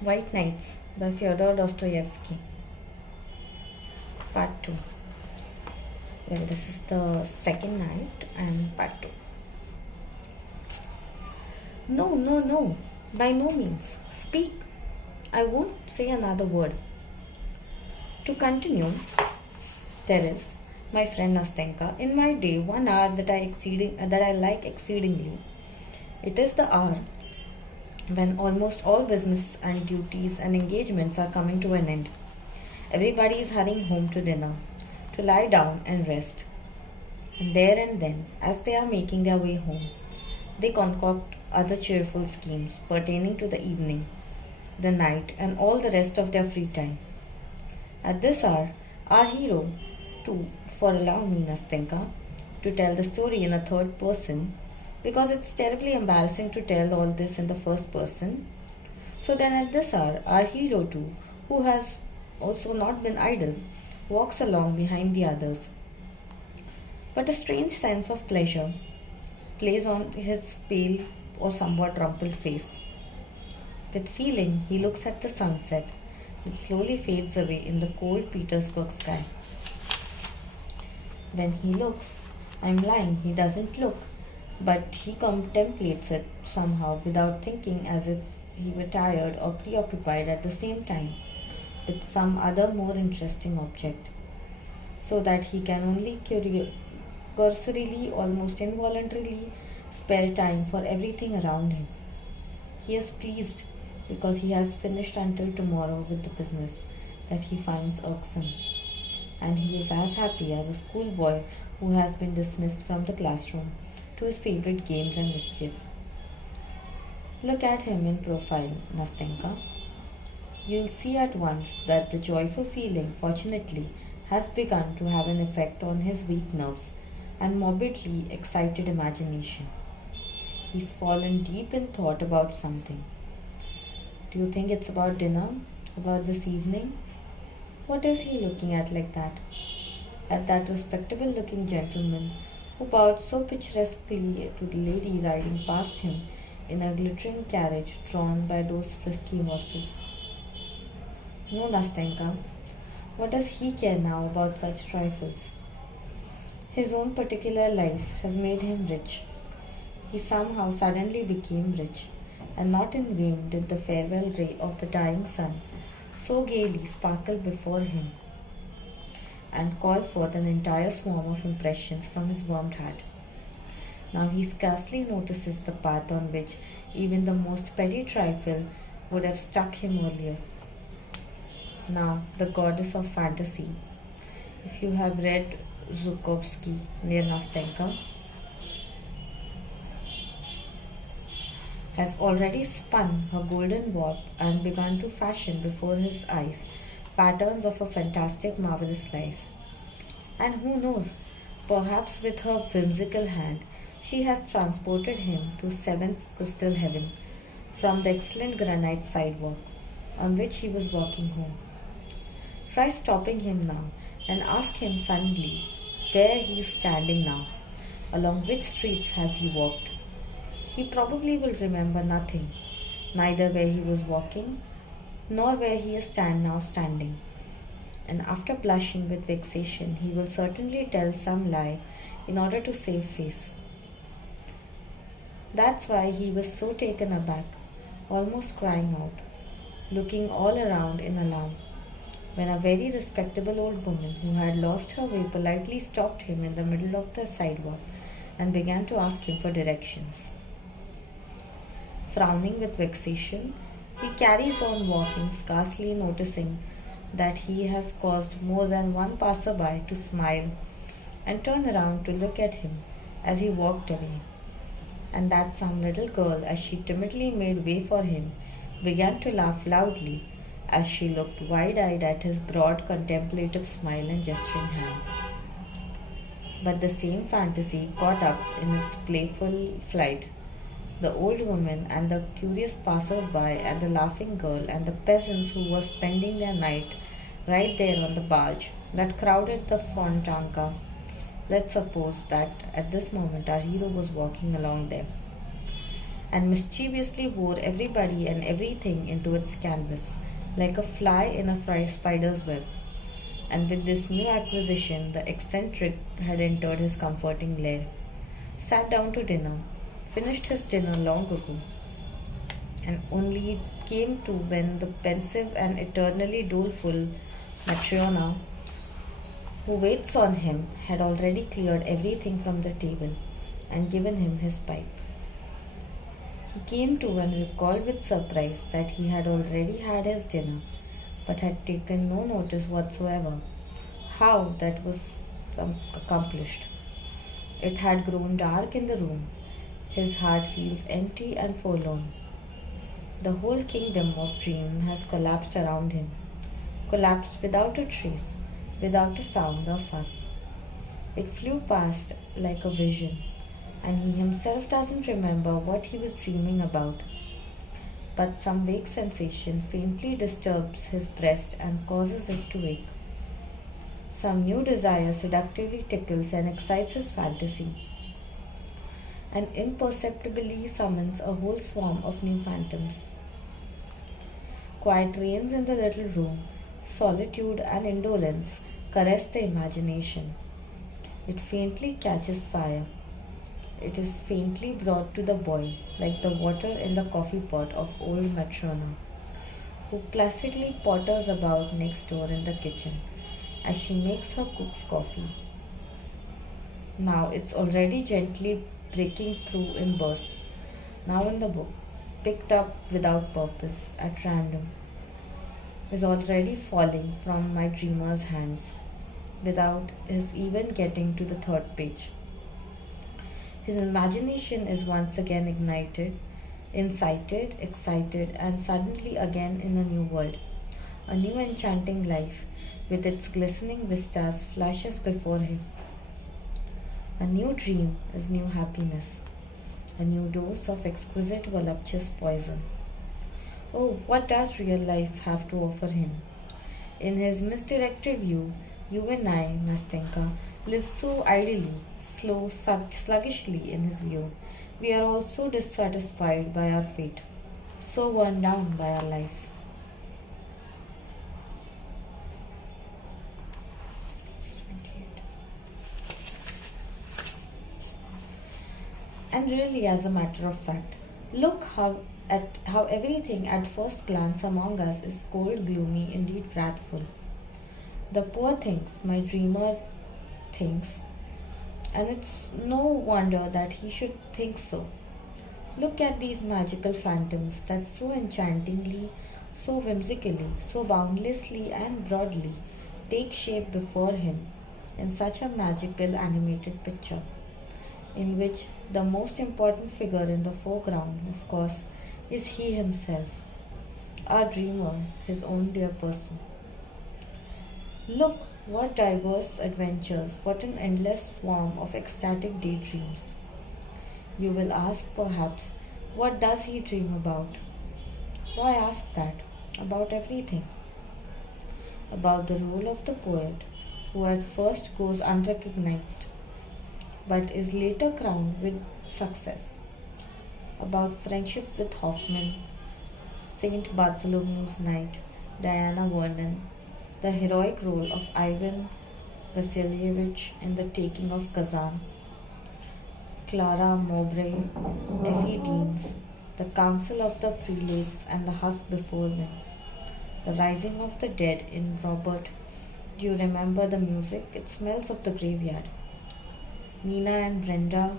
White Nights by Fyodor Dostoyevsky. Part 2. Well, this is the second night and part 2. No, no, no. By no means. Speak. I won't say another word. To continue, there is, my friend Nastenka, in my day 1 hour that I like exceedingly. It is the hour when almost all business and duties and engagements are coming to an end. Everybody is hurrying home to dinner, to lie down and rest. And there and then, as they are making their way home, they concoct other cheerful schemes pertaining to the evening, the night, and all the rest of their free time. At this hour, our hero, for allow me, Nastenka, to tell the story in a third person, because it's terribly embarrassing to tell all this in the first person. So then at this hour, our hero too, who has also not been idle, walks along behind the others. But a strange sense of pleasure plays on his pale or somewhat rumpled face. With feeling, he looks at the sunset, which slowly fades away in the cold Petersburg sky. When he looks, I'm lying, he doesn't look, but he contemplates it somehow without thinking, as if he were tired or preoccupied at the same time with some other more interesting object, so that he can only cursorily, almost involuntarily, spare time for everything around him. He is pleased because he has finished until tomorrow with the business that he finds irksome, and he is as happy as a schoolboy who has been dismissed from the classroom to his favorite games and mischief. Look at him in profile, Nastenka. You'll see at once that the joyful feeling, fortunately, has begun to have an effect on his weak nerves and morbidly excited imagination. He's fallen deep in thought about something. Do you think it's about dinner? About this evening? What is he looking at like that? At that respectable looking gentleman who bowed so picturesquely to the lady riding past him in a glittering carriage drawn by those frisky horses. No, Nastenka, what does he care now about such trifles? His own particular life has made him rich. He somehow suddenly became rich, and not in vain did the farewell ray of the dying sun so gaily sparkle before him and call forth an entire swarm of impressions from his warmed heart. Now he scarcely notices the path on which even the most petty trifle would have struck him earlier. Now, the goddess of fantasy, if you have read Zhukovsky near Nastenka, has already spun her golden warp and begun to fashion before his eyes patterns of a fantastic, marvelous life. And who knows, perhaps with her whimsical hand, she has transported him to seventh crystal heaven from the excellent granite sidewalk on which he was walking home. Try stopping him now and ask him suddenly where he is standing now, along which streets has he walked. He probably will remember nothing, neither where he was walking, nor where he is now standing. And after blushing with vexation, he will certainly tell some lie in order to save face. That's why he was so taken aback, almost crying out, looking all around in alarm, when a very respectable old woman who had lost her way politely stopped him in the middle of the sidewalk and began to ask him for directions. Frowning with vexation, he carries on walking, scarcely noticing that he has caused more than one passerby to smile and turn around to look at him as he walked away, and that some little girl, as she timidly made way for him, began to laugh loudly as she looked wide-eyed at his broad contemplative smile and gesturing hands. But the same fantasy caught up in its playful flight the old woman and the curious passers-by and the laughing girl and the peasants who were spending their night right there on the barge that crowded the Fontanka. Let's suppose that at this moment our hero was walking along them. and mischievously wore everybody and everything into its canvas, like a fly in a spider's web. And with this new acquisition, the eccentric had entered his comforting lair, sat down to dinner, finished his dinner long ago, and only came to when the pensive and eternally doleful Matrona, who waits on him, had already cleared everything from the table and given him his pipe. He came to and recalled with surprise that he had already had his dinner, but had taken no notice whatsoever how that was accomplished. It had grown dark in the room. His heart feels empty and forlorn. The whole kingdom of dream has collapsed around him, collapsed without a trace, without a sound or fuss. It flew past like a vision, and he himself doesn't remember what he was dreaming about. But some vague sensation faintly disturbs his breast and causes it to ache. Some new desire seductively tickles and excites his fantasy, and imperceptibly summons a whole swarm of new phantoms. Quiet reigns in the little room. Solitude and indolence caress the imagination. It faintly catches fire. It is faintly brought to the boil, like the water in the coffee pot of old Matrona, who placidly potters about next door in the kitchen as she makes her cook's coffee. Now it's already gently breaking through in bursts, now in the book, picked up without purpose, at random, is already falling from my dreamer's hands, without his even getting to the third page. His imagination is once again ignited, incited, excited, and suddenly again in a new world. A new enchanting life, with its glistening vistas, flashes before him. A new dream is new happiness, a new dose of exquisite voluptuous poison. Oh, what does real life have to offer him? In his misdirected view, you and I, Nastenka, live so idly, sluggishly in his view. We are all so dissatisfied by our fate, so worn down by our life. And really, as a matter of fact, look how everything at first glance among us is cold, gloomy, indeed wrathful. The poor thinks, my dreamer thinks, and it's no wonder that he should think so. Look at these magical phantoms that so enchantingly, so whimsically, so boundlessly and broadly take shape before him in such a magical animated picture, in which the most important figure in the foreground, of course, is he himself, our dreamer, his own dear person. Look, what diverse adventures, what an endless swarm of ecstatic daydreams. You will ask, perhaps, what does he dream about? Why ask that? About everything. About the role of the poet, who at first goes unrecognized, but is later crowned with success. About friendship with Hoffman, Saint Bartholomew's Night, Diana Vernon, the heroic role of Ivan Vasilievich in The Taking of Kazan, Clara Mowbray, Effie Deans, the Council of the Prelates and the Husk Before Them, the Rising of the Dead in Robert. Do you remember the music? It smells of the graveyard. Nina and Brenda,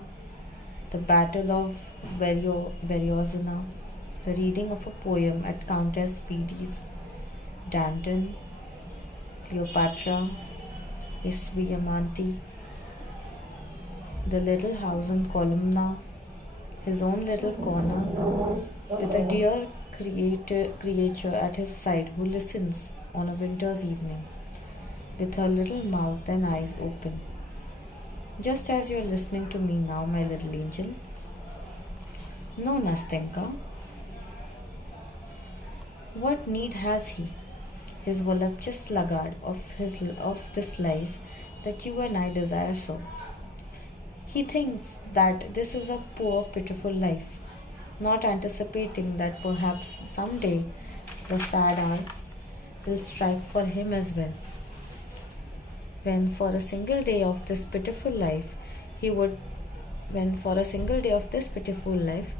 the Battle of Berezina, the reading of a poem at Countess Speedy's, Danton, Cleopatra, Isviamanti, the little house in Columna, his own little corner, with a dear creature at his side who listens on a winter's evening, with her little mouth and eyes open, just as you are listening to me now, my little angel. No, Nastenka. What need has he, his voluptuous sluggard, of this life that you and I desire so? He thinks that this is a poor, pitiful life, not anticipating that perhaps someday the sad hour will strike for him as well, when for a single day of this pitiful life he would when for a single day of this pitiful life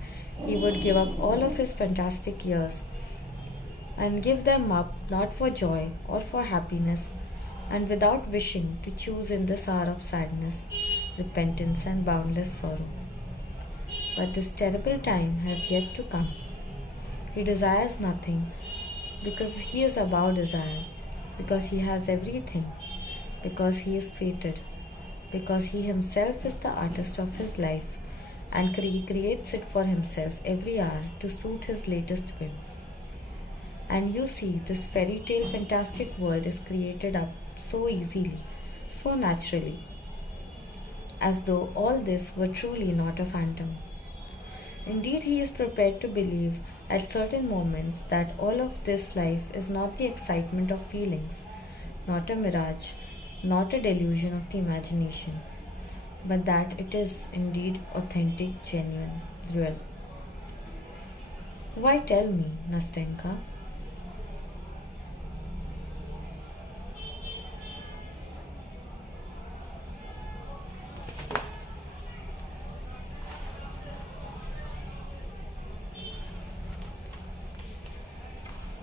he would give up all of his fantastic years and give them up not for joy or for happiness, and without wishing to choose in this hour of sadness, repentance, and boundless sorrow. But this terrible time has yet to come. He desires nothing because he is above desire, because he has everything, because he is sated, because he himself is the artist of his life and he creates it for himself every hour to suit his latest whim. And you see, this fairy tale fantastic world is created up so easily, so naturally, as though all this were truly not a phantom. Indeed, he is prepared to believe at certain moments that all of this life is not the excitement of feelings, not a mirage, not a delusion of the imagination, but that it is indeed authentic, genuine, real. Why tell me, Nastenka?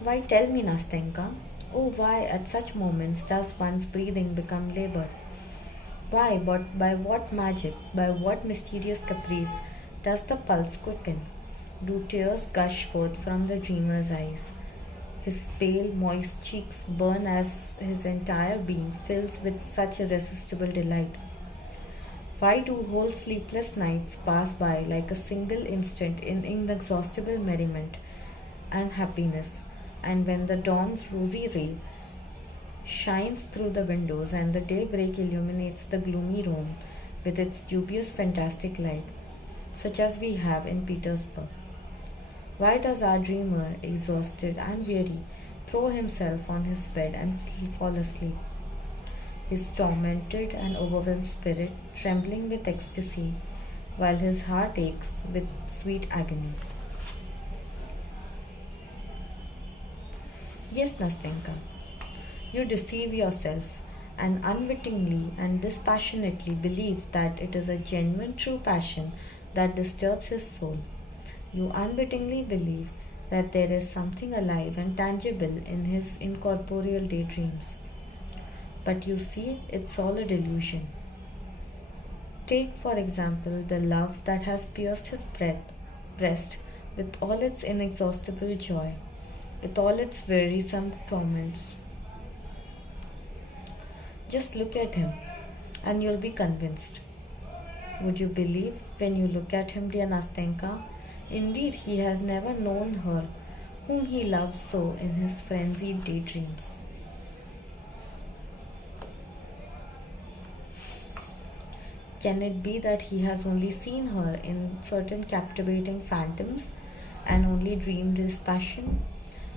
Why tell me, Nastenka? Oh, why at such moments does one's breathing become labor? Why, but by what magic, by what mysterious caprice does the pulse quicken? Do tears gush forth from the dreamer's eyes? His pale, moist cheeks burn as his entire being fills with such irresistible delight. Why do whole sleepless nights pass by like a single instant in inexhaustible merriment and happiness? And when the dawn's rosy ray shines through the windows and the daybreak illuminates the gloomy room with its dubious fantastic light, such as we have in Petersburg, why does our dreamer, exhausted and weary, throw himself on his bed and fall asleep, his tormented and overwhelmed spirit trembling with ecstasy, while his heart aches with sweet agony? Yes, Nastenka, you deceive yourself and unwittingly and dispassionately believe that it is a genuine true passion that disturbs his soul. You unwittingly believe that there is something alive and tangible in his incorporeal daydreams. But you see, it's all a delusion. Take, for example, the love that has pierced his breast with all its inexhaustible joy, with all its wearisome torments. Just look at him and you'll be convinced. Would you believe when you look at him, dear Nastenka? Indeed, he has never known her whom he loves so in his frenzied daydreams. Can it be that he has only seen her in certain captivating phantoms and only dreamed his passion?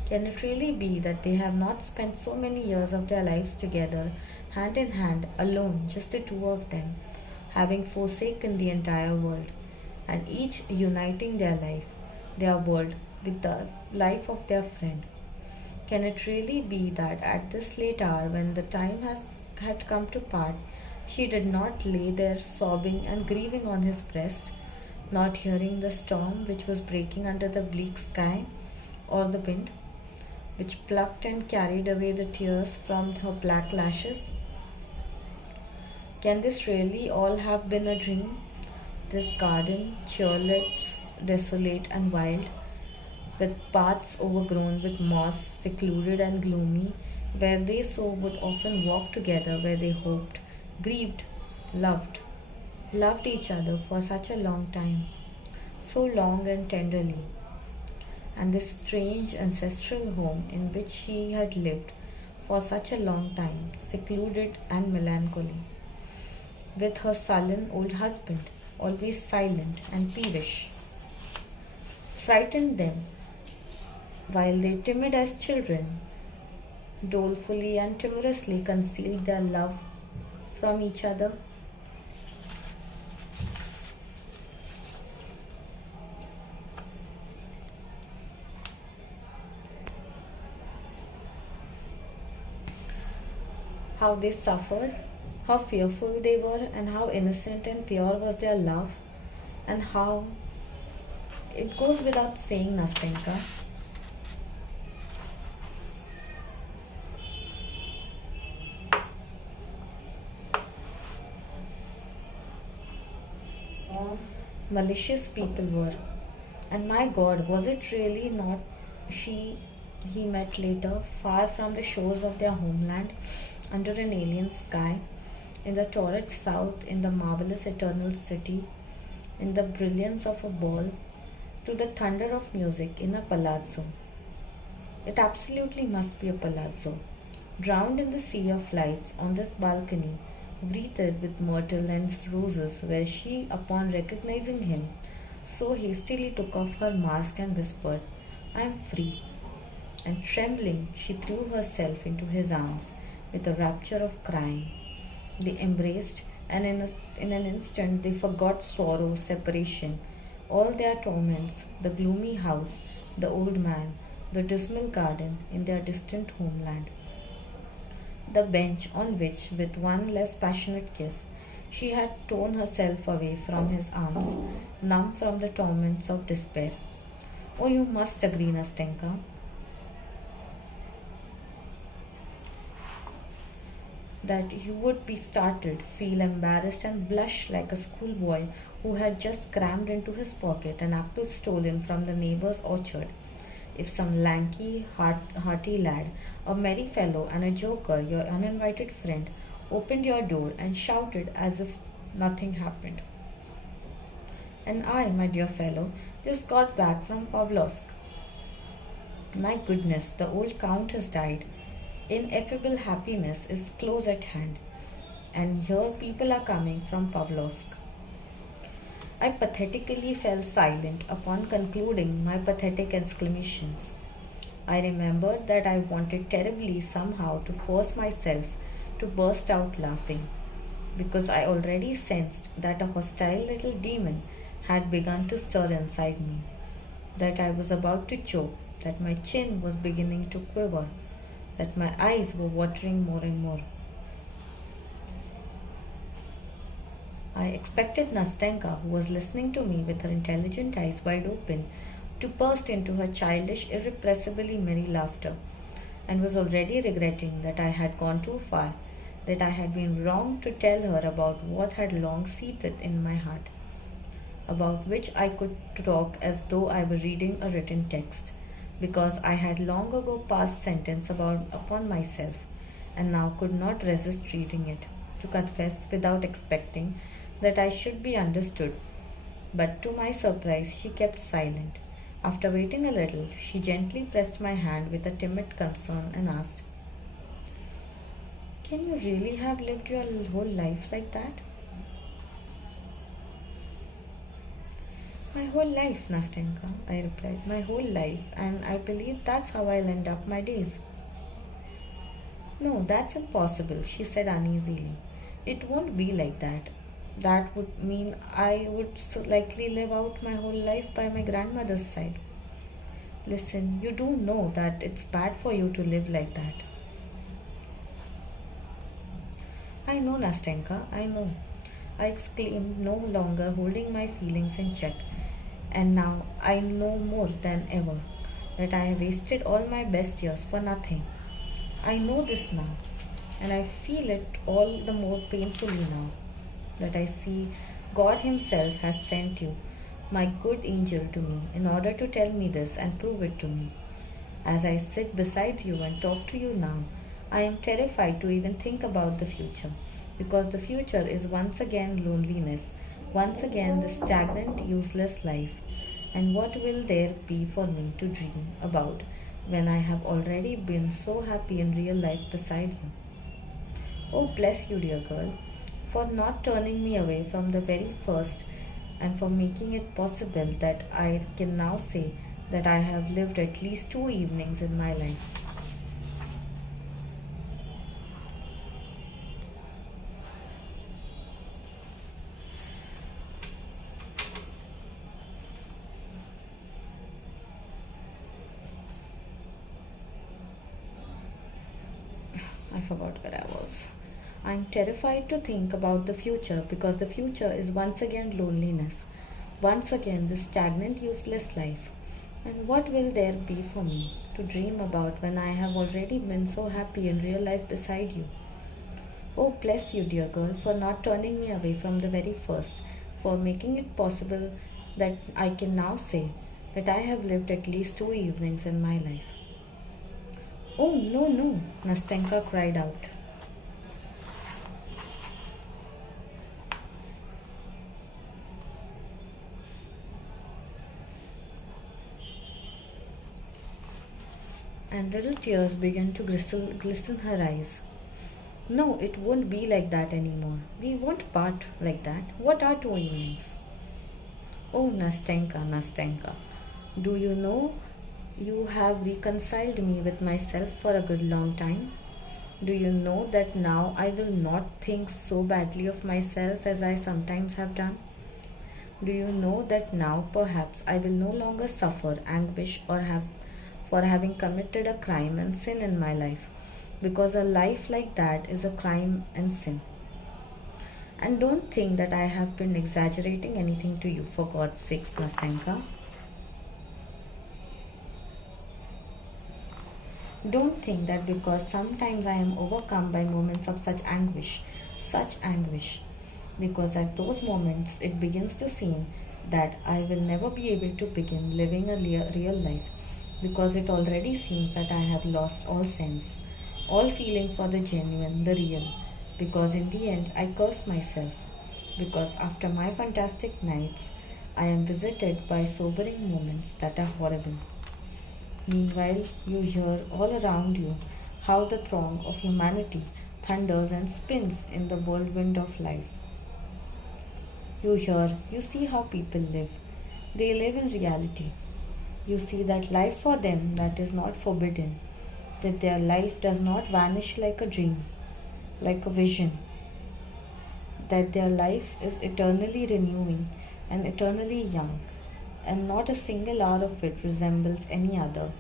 Can it really be that they have not spent so many years of their lives together, hand in hand, alone, just the two of them, having forsaken the entire world, and each uniting their world, with the life of their friend? Can it really be that at this late hour, when the time had come to part, she did not lay there sobbing and grieving on his breast, not hearing the storm which was breaking under the bleak sky, or the wind which plucked and carried away the tears from her black lashes? Can this really all have been a dream? This garden, cheerless, desolate and wild, with paths overgrown with moss, secluded and gloomy, where they so would often walk together, where they hoped, grieved, loved each other for such a long time, so long and tenderly. And this strange ancestral home in which she had lived for such a long time, secluded and melancholy, with her sullen old husband, always silent and peevish, frightened them, while they, timid as children, dolefully and timorously concealed their love from each other. how they suffered, how fearful they were, and how innocent and pure was their love, and how it goes without saying, Nastenka, malicious people were. And my God, was it really not she he met later, far from the shores of their homeland, under an alien sky, in the torrid south, in the marvelous eternal city, in the brilliance of a ball, to the thunder of music in a palazzo. It absolutely must be a palazzo, drowned in the sea of lights on this balcony, wreathed with myrtle and roses, where she, upon recognizing him, so hastily took off her mask and whispered, I am free. And trembling, she threw herself into his arms with a rapture of crying. They embraced, and in an instant they forgot sorrow, separation, all their torments, the gloomy house, the old man, the dismal garden in their distant homeland. The bench on which, with one less passionate kiss, she had torn herself away from his arms, numb from the torments of despair. Oh, you must agree, Nastenka, that you would be startled, feel embarrassed, and blush like a schoolboy who had just crammed into his pocket an apple stolen from the neighbor's orchard, if some lanky, hearty lad, a merry fellow, and a joker, your uninvited friend, opened your door and shouted as if nothing happened. And I, my dear fellow, just got back from Pavlovsk. My goodness, the old count has died. Ineffable happiness is close at hand, and here people are coming from Pavlovsk. I pathetically fell silent upon concluding my pathetic exclamations. I remembered that I wanted terribly somehow to force myself to burst out laughing, because I already sensed that a hostile little demon had begun to stir inside me, that I was about to choke, that my chin was beginning to quiver, that my eyes were watering more and more. I expected Nastenka, who was listening to me with her intelligent eyes wide open, to burst into her childish, irrepressibly merry laughter, and was already regretting that I had gone too far, that I had been wrong to tell her about what had long seethed in my heart, about which I could talk as though I were reading a written text, because I had long ago passed sentence upon myself, and now could not resist reading it, to confess without expecting that I should be understood. But to my surprise, she kept silent. After waiting a little, she gently pressed my hand with a timid concern and asked, Can you really have lived your whole life like that? My whole life, Nastenka, I replied. My whole life, and I believe that's how I'll end up my days. No, that's impossible, she said uneasily. It won't be like that. That would mean I would so likely live out my whole life by my grandmother's side. Listen, you do know that it's bad for you to live like that. I know, Nastenka, I know. I exclaimed, no longer holding my feelings in check. And now I know more than ever that I have wasted all my best years for nothing. I know this now, and I feel it all the more painfully now that I see God Himself has sent you, my good angel, to me in order to tell me this and prove it to me. As I sit beside you and talk to you now, I am terrified to even think about the future, because the future is once again loneliness, once again the stagnant, useless life. And what will there be for me to dream about when I have already been so happy in real life beside you? Oh, bless you, dear girl, for not turning me away from the very first, and for making it possible that I can now say that I have lived at least 2 evenings in my life. I forgot where I was. I'm terrified to think about the future because the future is once again loneliness, once again this stagnant, useless life. And what will there be for me to dream about when I have already been so happy in real life beside you? Oh, bless you, dear girl, for not turning me away from the very first, for making it possible that I can now say that I have lived at least 2 evenings in my life. Oh, no, no, Nastenka cried out. And little tears began to glisten her eyes. No, it won't be like that anymore. We won't part like that. What are 2 evenings? Oh, Nastenka, Nastenka, do you know you have reconciled me with myself for a good long time? Do you know that now I will not think so badly of myself as I sometimes have done? Do you know that now perhaps I will no longer suffer anguish for having committed a crime and sin in my life, because a life like that is a crime and sin. And don't think that I have been exaggerating anything to you, for God's sakes, Nastenka. Don't think that because sometimes I am overcome by moments of such anguish, because at those moments it begins to seem that I will never be able to begin living a real life, because it already seems that I have lost all sense, all feeling for the genuine, the real, because in the end I curse myself, because after my fantastic nights I am visited by sobering moments that are horrible. Meanwhile, you hear all around you how the throng of humanity thunders and spins in the whirlwind of life. You see how people live. They live in reality. You see that life for them that is not forbidden, that their life does not vanish like a dream, like a vision, that their life is eternally renewing and eternally young, and not a single hour of it resembles any other.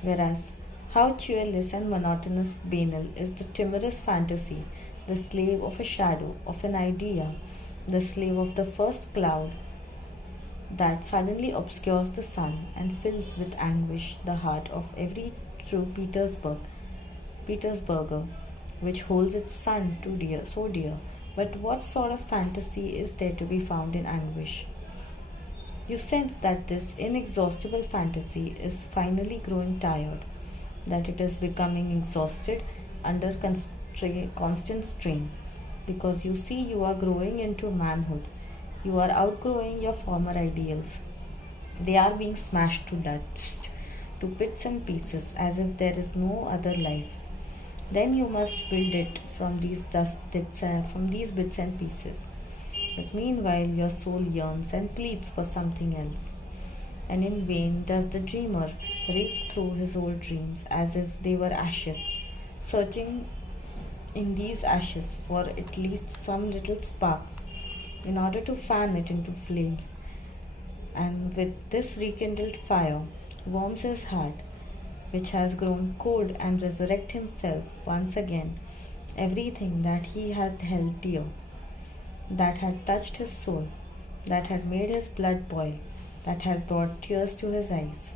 Whereas, how cheerless and monotonous banal is the timorous fantasy, the slave of a shadow, of an idea, the slave of the first cloud that suddenly obscures the sun and fills with anguish the heart of every true Petersburger, which holds its son too dear, so dear. But what sort of fantasy is there to be found in anguish? You sense that this inexhaustible fantasy is finally growing tired, that it is becoming exhausted under constant strain, because you see you are growing into manhood. You are outgrowing your former ideals. They are being smashed to dust, to bits and pieces, as if there is no other life. Then you must build it from these bits and pieces. But meanwhile, your soul yearns and pleads for something else. And in vain does the dreamer rake through his old dreams as if they were ashes, searching in these ashes for at least some little spark in order to fan it into flames. And with this rekindled fire warms his heart, which has grown cold, and resurrect himself once again everything that he had held dear, that had touched his soul, that had made his blood boil, that had brought tears to his eyes,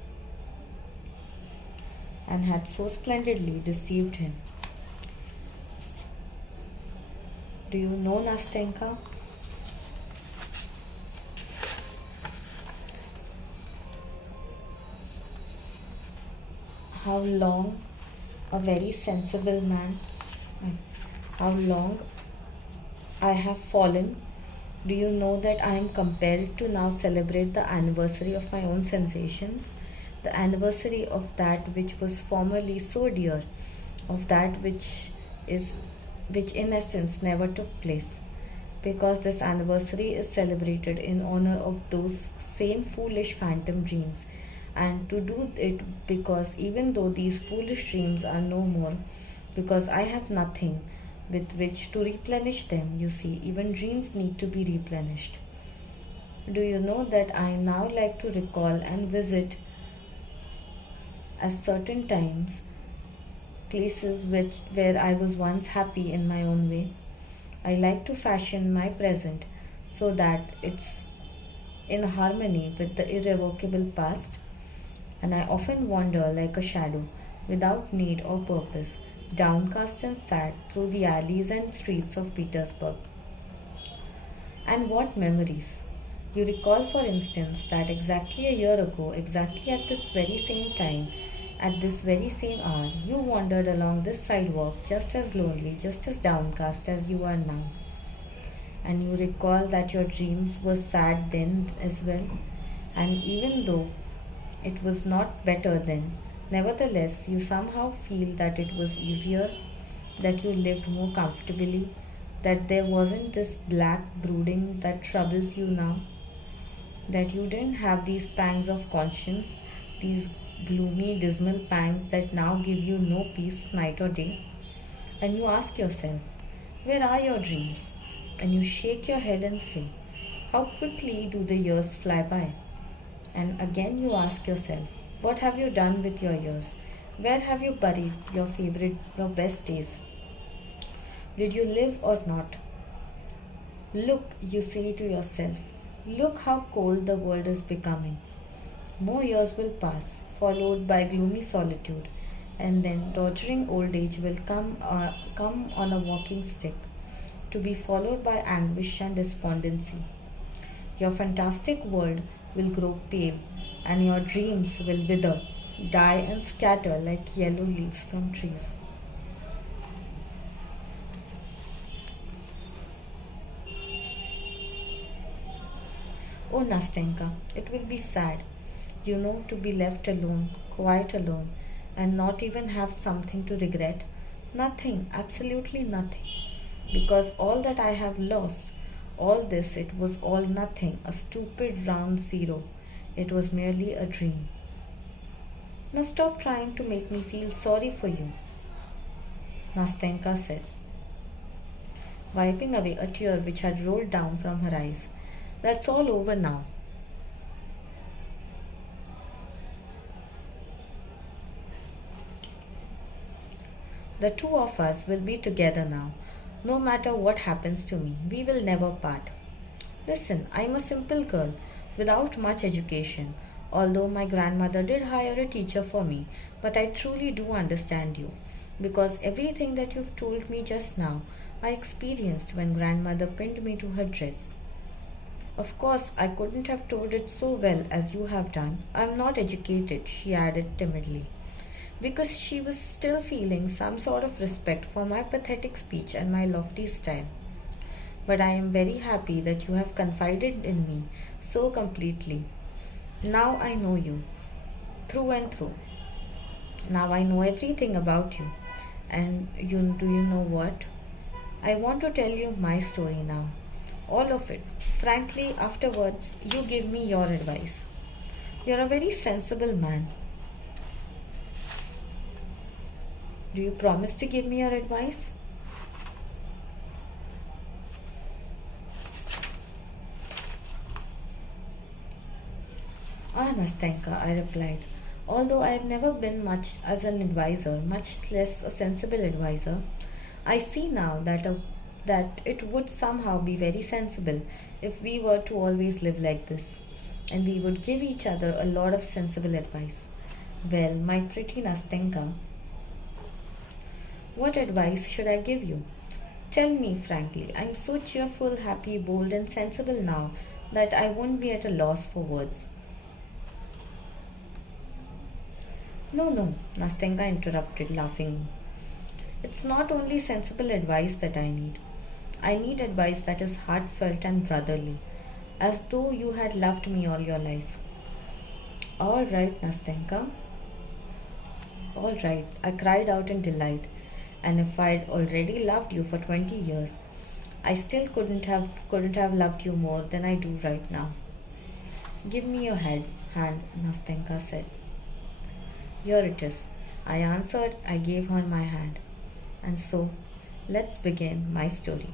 and had so splendidly deceived him. Do you know, Nastenka? How long a very sensible man, how long I have fallen? Do you know that I am compelled to now celebrate the anniversary of my own sensations, the anniversary of that which was formerly so dear, of that which in essence never took place, because this anniversary is celebrated in honor of those same foolish phantom dreams, and to do it because even though these foolish dreams are no more, because I have nothing with which to replenish them. You see, even dreams need to be replenished. Do you know that I now like to recall and visit at certain times places where I was once happy in my own way. I like to fashion my present so that it's in harmony with the irrevocable past, and I often wander like a shadow, without need or purpose, downcast and sad through the alleys and streets of Petersburg. And what memories! You recall, for instance, that exactly a year ago, exactly at this very same time, at this very same hour, you wandered along this sidewalk just as lonely, just as downcast as you are now. And you recall that your dreams were sad then as well. And even though it was not better then, nevertheless, you somehow feel that it was easier, that you lived more comfortably, that there wasn't this black brooding that troubles you now, that you didn't have these pangs of conscience, these gloomy, dismal pangs that now give you no peace night or day. And you ask yourself, where are your dreams? And you shake your head and say, how quickly do the years fly by? And again you ask yourself, what have you done with your years? Where have you buried your best days? Did you live or not? Look, you say to yourself, look how cold the world is becoming. More years will pass, followed by gloomy solitude, and then doddering old age will come on a walking stick, to be followed by anguish and despondency. Your fantastic world will grow pale, and your dreams will wither, die, and scatter like yellow leaves from trees. Oh, Nastenka, it will be sad, to be left alone, quite alone, and not even have something to regret. Nothing, absolutely nothing. Because all that I have lost, all this, it was all nothing, a stupid round zero. It was merely a dream. Now stop trying to make me feel sorry for you, Nastenka said, wiping away a tear which had rolled down from her eyes. That's all over now. The two of us will be together now. No matter what happens to me, we will never part. Listen, I'm a simple girl without much education, although my grandmother did hire a teacher for me, but I truly do understand you, because everything that you've told me just now, I experienced when grandmother pinned me to her dress. Of course, I couldn't have told it so well as you have done. I'm not educated, she added timidly, because she was still feeling some sort of respect for my pathetic speech and my lofty style. But I am very happy that you have confided in me so completely. Now I know you, through and through. Now I know everything about you. And do you know what? I want to tell you my story now. All of it. Frankly, afterwards, you give me your advice. You're a very sensible man. Do you promise to give me your advice? Ah, Nastenka, I replied. Although I have never been much as an advisor, much less a sensible advisor, I see now that it would somehow be very sensible if we were to always live like this, and we would give each other a lot of sensible advice. Well, my pretty Nastenka, what advice should I give you? Tell me frankly. I'm so cheerful, happy, bold, and sensible now that I won't be at a loss for words. No, Nastenka interrupted, laughing. It's not only sensible advice that I need. I need advice that is heartfelt and brotherly, as though you had loved me all your life. All right, Nastenka. All right, I cried out in delight. And if I'd already loved you for 20 years, I still couldn't have loved you more than I do right now. Give me your hand, Nastenka said. Here it is. I answered. I gave her my hand. And so, let's begin my story.